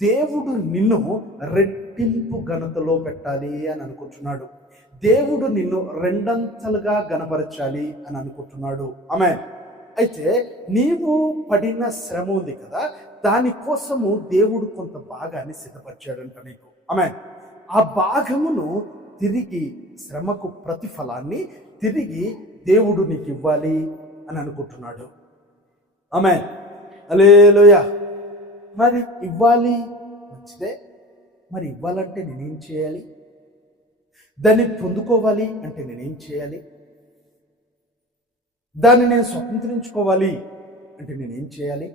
దేవుడు నిన్ను రెట్టింపు ఘనతలో పెట్టాలి అని అనుకుంటున్నాడు. దేవుడు నిన్ను రెండంతలుగా గణపరచాలి అని అనుకుంటున్నాడు. ఆమేన్. అయితే నీవు పడిన శ్రమ ఉంది కదా, దానికోసము దేవుడు కొంత భాగాన్ని సిద్ధపరిచాడంట నీకు. ఆమేన్. ఆ భాగమును తిరిగి, శ్రమకు ప్రతిఫలాన్ని తిరిగి దేవుడు నీకు ఇవ్వాలి అని అనుకుంటున్నాడు. ఆమేన్. హల్లెలూయా. మరి ఇవ్వాలి మంచిదే. మరి ఇవ్వాలంటే నేనేం చేయాలి? దాన్ని పొందుకోవాలి అంటే నేనేం చేయాలి? దాన్ని నేను స్వతంత్రించుకోవాలి అంటే నేనేం చేయాలి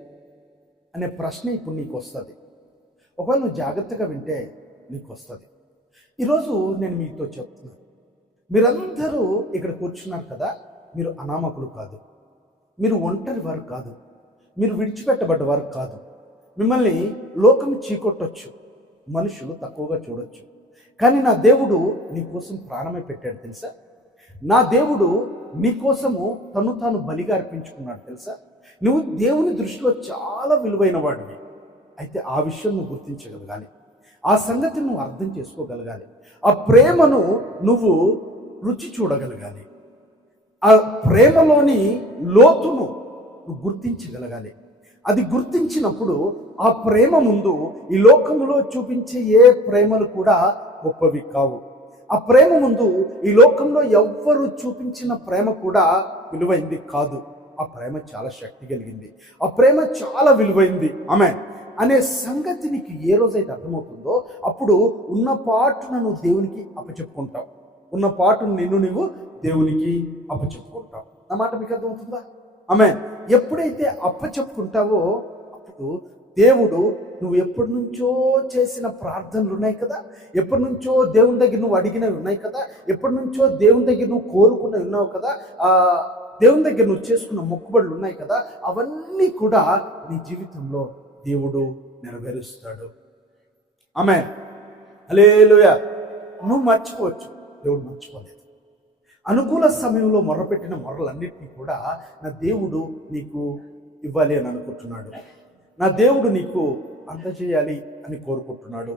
అనే ప్రశ్న ఇప్పుడు నీకు వస్తుంది. ఒకవేళ నువ్వు జాగ్రత్తగా వింటే నీకు వస్తుంది. ఈరోజు నేను మీతో చెప్తున్నాను, మీరందరూ ఇక్కడ కూర్చున్నారు కదా, మీరు అనామకులు కాదు, మీరు ఒంటరి వారు కాదు, మీరు విడిచిపెట్టబడ్డవారు కాదు. మిమ్మల్ని లోకం చీకొట్టొచ్చు, మనుషులు తక్కువగా చూడొచ్చు, కానీ నా దేవుడు నీకోసం ప్రాణమే పెట్టాడు తెలుసా? నా దేవుడు నీకోసము తను తాను బలిగా అర్పించుకున్నాడు తెలుసా? నువ్వు దేవుని దృష్టిలో చాలా విలువైన వాడివి. అయితే ఆ విషయం నువ్వు గుర్తించగలగాలి, ఆ సంగతిని నువ్వు అర్థం చేసుకోగలగాలి, ఆ ప్రేమను నువ్వు రుచి చూడగలగాలి, ఆ ప్రేమలోని లోతును నువ్వు గుర్తించగలగాలి. అది గుర్తించినప్పుడు ఆ ప్రేమ ముందు ఈ లోకములో చూపించే ఏ ప్రేమలు కూడా గొప్పవి కావు. ఆ ప్రేమ ముందు ఈ లోకంలో ఎవ్వరు చూపించిన ప్రేమ కూడా విలువైంది కాదు. ఆ ప్రేమ చాలా శక్తి కలిగింది, ఆ ప్రేమ చాలా విలువైంది ఆమె అనే సంగతి నీకు ఏ రోజైతే అర్థమవుతుందో అప్పుడు ఉన్న పాటును నువ్వు దేవునికి అప్పచెప్పుకుంటావు, ఉన్న పాటును నువ్వు దేవునికి అప్పచెప్పుకుంటావు. నా మాట మీకు అర్థమవుతుందా? ఆమె ఎప్పుడైతే అప్పచెప్పుకుంటావో అప్పుడు దేవుడు నువ్వు ఎప్పటి నుంచో చేసిన ప్రార్థనలు ఉన్నాయి కదా, ఎప్పటి నుంచో దేవుని దగ్గర నువ్వు అడిగినవి ఉన్నాయి కదా, ఎప్పటి నుంచో దేవుని దగ్గర నువ్వు కోరుకున్నవి ఉన్నావు కదా, దేవుని దగ్గర నువ్వు చేసుకున్న మొక్కుబడులు ఉన్నాయి కదా, అవన్నీ కూడా నీ జీవితంలో దేవుడు నెరవేరుస్తాడు. ఆమేన్. హల్లెలూయా. నువ్వు మర్చిపోవచ్చు, దేవుడు మర్చిపోలేదు. అనుకూల సమయంలో మొర్రపెట్టిన మొర్రలన్నింటినీ కూడా నా దేవుడు నీకు ఇవ్వాలి అని అనుకుంటున్నాడు, నా దేవుడు నీకు అందజేయాలి అని కోరుకుంటున్నాడు.